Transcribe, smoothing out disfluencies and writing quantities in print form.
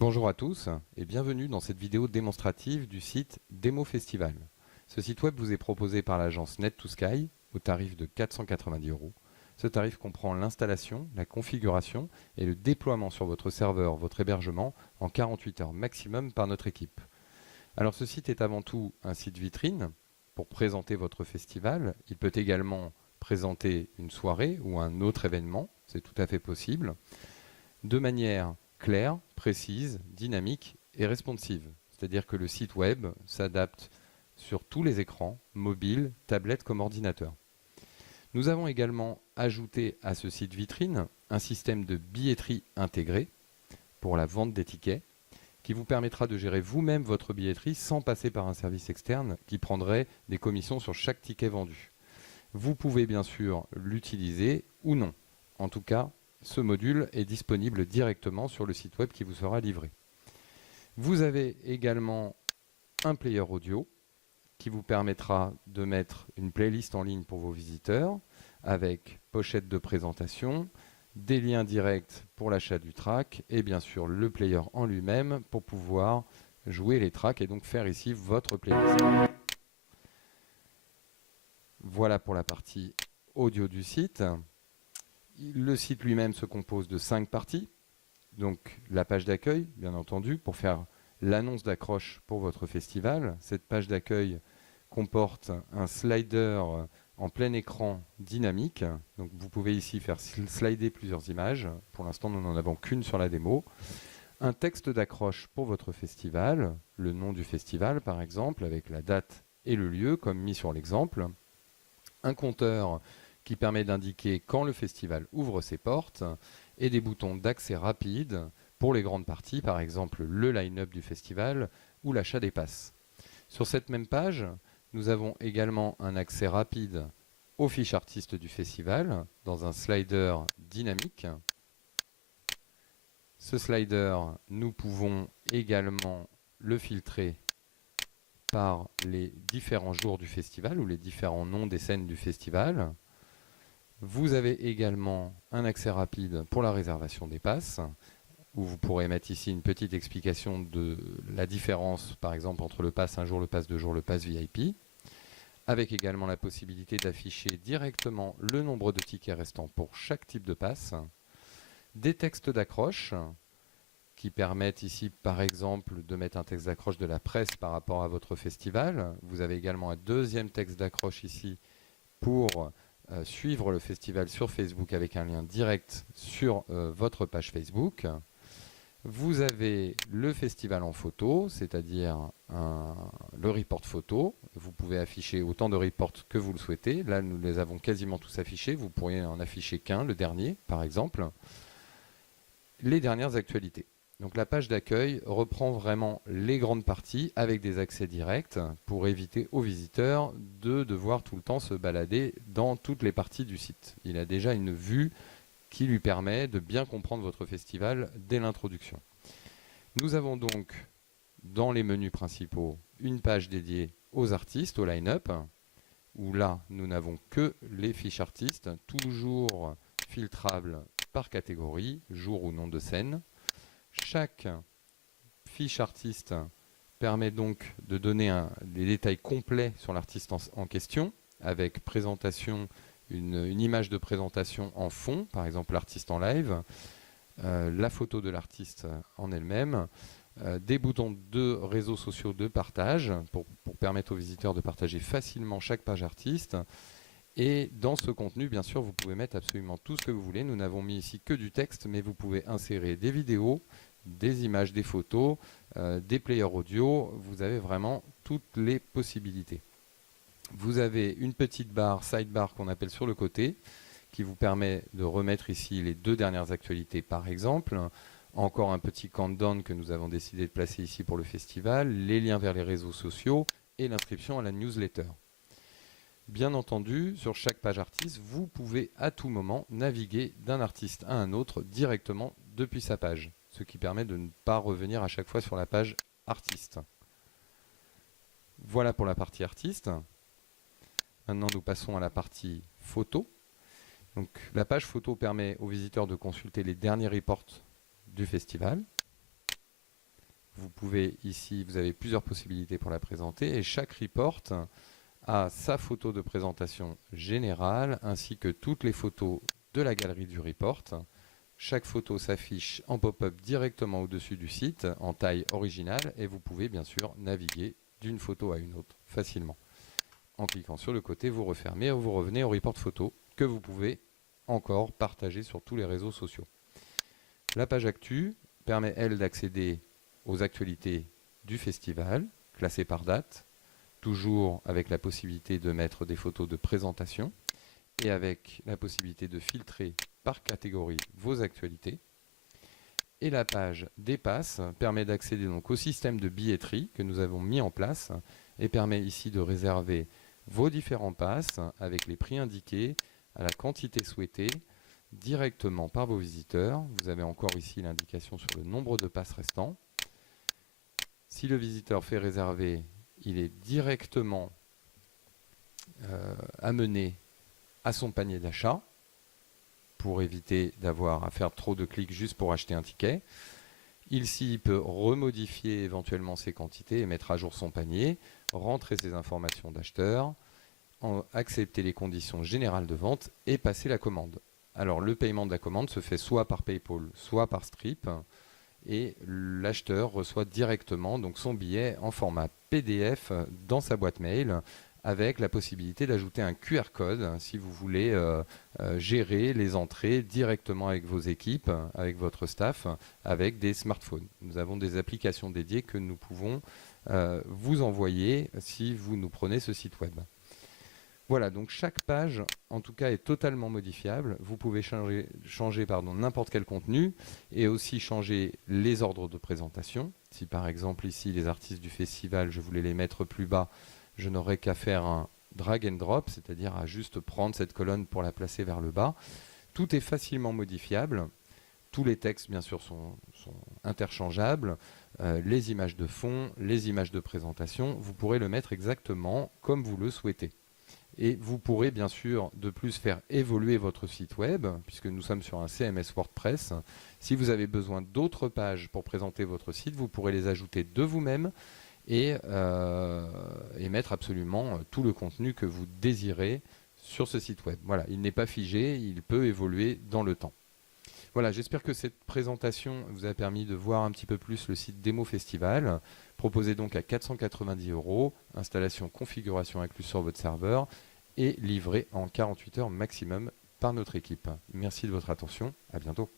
Bonjour à tous et bienvenue dans cette vidéo démonstrative du site Demo Festival. Ce site web vous est proposé par l'agence Net2Sky au tarif de 490 €. Ce tarif comprend l'installation, la configuration et le déploiement sur votre serveur, votre hébergement en 48 heures maximum par notre équipe. Alors ce site est avant tout un site vitrine pour présenter votre festival. Il peut également présenter une soirée ou un autre événement, c'est tout à fait possible, de manière claire, précise, dynamique et responsive. C'est-à-dire que le site web s'adapte sur tous les écrans, mobiles, tablettes comme ordinateurs. Nous avons également ajouté à ce site vitrine un système de billetterie intégré pour la vente des tickets qui vous permettra de gérer vous-même votre billetterie sans passer par un service externe qui prendrait des commissions sur chaque ticket vendu. Vous pouvez bien sûr l'utiliser ou non. En tout cas, ce module est disponible directement sur le site web qui vous sera livré. Vous avez également un player audio qui vous permettra de mettre une playlist en ligne pour vos visiteurs avec pochette de présentation, des liens directs pour l'achat du track et bien sûr le player en lui-même pour pouvoir jouer les tracks et donc faire ici votre playlist. Voilà pour la partie audio du site. Le site lui-même se compose de 5 parties. Donc la page d'accueil, bien entendu, pour faire l'annonce d'accroche pour votre festival. Cette page d'accueil comporte un slider en plein écran dynamique. Donc vous pouvez ici faire slider plusieurs images. Pour l'instant, nous n'en avons qu'une sur la démo. Un texte d'accroche pour votre festival, le nom du festival par exemple, avec la date et le lieu, comme mis sur l'exemple. Un compteur qui permet d'indiquer quand le festival ouvre ses portes et des boutons d'accès rapide pour les grandes parties, par exemple le line-up du festival ou l'achat des passes. Sur cette même page, nous avons également un accès rapide aux fiches artistes du festival dans un slider dynamique. Ce slider, nous pouvons également le filtrer par les différents jours du festival ou les différents noms des scènes du festival. Vous avez également un accès rapide pour la réservation des passes, où vous pourrez mettre ici une petite explication de la différence, par exemple, entre le pass un jour, le pass 2 jours, le pass VIP, avec également la possibilité d'afficher directement le nombre de tickets restants pour chaque type de pass, des textes d'accroche, qui permettent ici, par exemple, de mettre un texte d'accroche de la presse par rapport à votre festival. Vous avez également un deuxième texte d'accroche ici pour suivre le festival sur Facebook avec un lien direct sur votre page Facebook. Vous avez le festival en photo, c'est-à-dire le report photo. Vous pouvez afficher autant de reports que vous le souhaitez. Là, nous les avons quasiment tous affichés. Vous pourriez en afficher qu'un, le dernier, par exemple. Les dernières actualités. Donc la page d'accueil reprend vraiment les grandes parties avec des accès directs pour éviter aux visiteurs de devoir tout le temps se balader dans toutes les parties du site. Il a déjà une vue qui lui permet de bien comprendre votre festival dès l'introduction. Nous avons donc dans les menus principaux une page dédiée aux artistes, au line-up, où là nous n'avons que les fiches artistes, toujours filtrables par catégorie, jour ou nom de scène. Chaque fiche artiste permet donc de donner des détails complets sur l'artiste en question, avec présentation, une image de présentation en fond, par exemple l'artiste en live, la photo de l'artiste en elle-même, des boutons de réseaux sociaux de partage pour permettre aux visiteurs de partager facilement chaque page artiste. Et dans ce contenu, bien sûr, vous pouvez mettre absolument tout ce que vous voulez. Nous n'avons mis ici que du texte, mais vous pouvez insérer des vidéos, des images, des photos, des players audio. Vous avez vraiment toutes les possibilités. Vous avez une petite barre, sidebar qu'on appelle sur le côté, qui vous permet de remettre ici les 2 dernières actualités par exemple. Encore un petit countdown que nous avons décidé de placer ici pour le festival, les liens vers les réseaux sociaux et l'inscription à la newsletter. Bien entendu, sur chaque page artiste, vous pouvez à tout moment naviguer d'un artiste à un autre directement depuis sa page, ce qui permet de ne pas revenir à chaque fois sur la page artiste. Voilà pour la partie artiste. Maintenant, nous passons à la partie photo. Donc, la page photo permet aux visiteurs de consulter les derniers reports du festival. Vous pouvez ici, vous avez plusieurs possibilités pour la présenter et chaque report a sa photo de présentation générale ainsi que toutes les photos de la galerie du report. Chaque photo s'affiche en pop-up directement au-dessus du site en taille originale et vous pouvez bien sûr naviguer d'une photo à une autre facilement. En cliquant sur le côté, vous refermez et vous revenez au report photo que vous pouvez encore partager sur tous les réseaux sociaux. La page Actu permet, elle, d'accéder aux actualités du festival, classées par date, toujours avec la possibilité de mettre des photos de présentation et avec la possibilité de filtrer par catégorie vos actualités. Et la page des passes permet d'accéder donc au système de billetterie que nous avons mis en place et permet ici de réserver vos différents passes avec les prix indiqués à la quantité souhaitée directement par vos visiteurs. Vous avez encore ici l'indication sur le nombre de passes restants. Si le visiteur fait réserver, il est directement amené à son panier d'achat pour éviter d'avoir à faire trop de clics juste pour acheter un ticket. Ici, il peut remodifier éventuellement ses quantités et mettre à jour son panier, rentrer ses informations d'acheteur, accepter les conditions générales de vente et passer la commande. Alors le paiement de la commande se fait soit par PayPal, soit par Stripe et l'acheteur reçoit directement donc son billet en format PDF dans sa boîte mail avec la possibilité d'ajouter un QR code si vous voulez gérer les entrées directement avec vos équipes, avec votre staff, avec des smartphones. Nous avons des applications dédiées que nous pouvons vous envoyer si vous nous prenez ce site web. Voilà, donc chaque page, en tout cas, est totalement modifiable. Vous pouvez changer n'importe quel contenu et aussi changer les ordres de présentation. Si par exemple ici, les artistes du festival, je voulais les mettre plus bas, je n'aurais qu'à faire un drag and drop, c'est-à-dire à juste prendre cette colonne pour la placer vers le bas. Tout est facilement modifiable. Tous les textes, bien sûr, sont interchangeables. Les images de fond, les images de présentation, vous pourrez le mettre exactement comme vous le souhaitez. Et vous pourrez bien sûr de plus faire évoluer votre site web, puisque nous sommes sur un CMS WordPress. Si vous avez besoin d'autres pages pour présenter votre site, vous pourrez les ajouter de vous-même et mettre absolument tout le contenu que vous désirez sur ce site web. Voilà, il n'est pas figé, il peut évoluer dans le temps. Voilà, j'espère que cette présentation vous a permis de voir un petit peu plus le site Démo Festival, proposé donc à 490 €, installation, configuration incluse sur votre serveur et livré en 48 heures maximum par notre équipe. Merci de votre attention, à bientôt.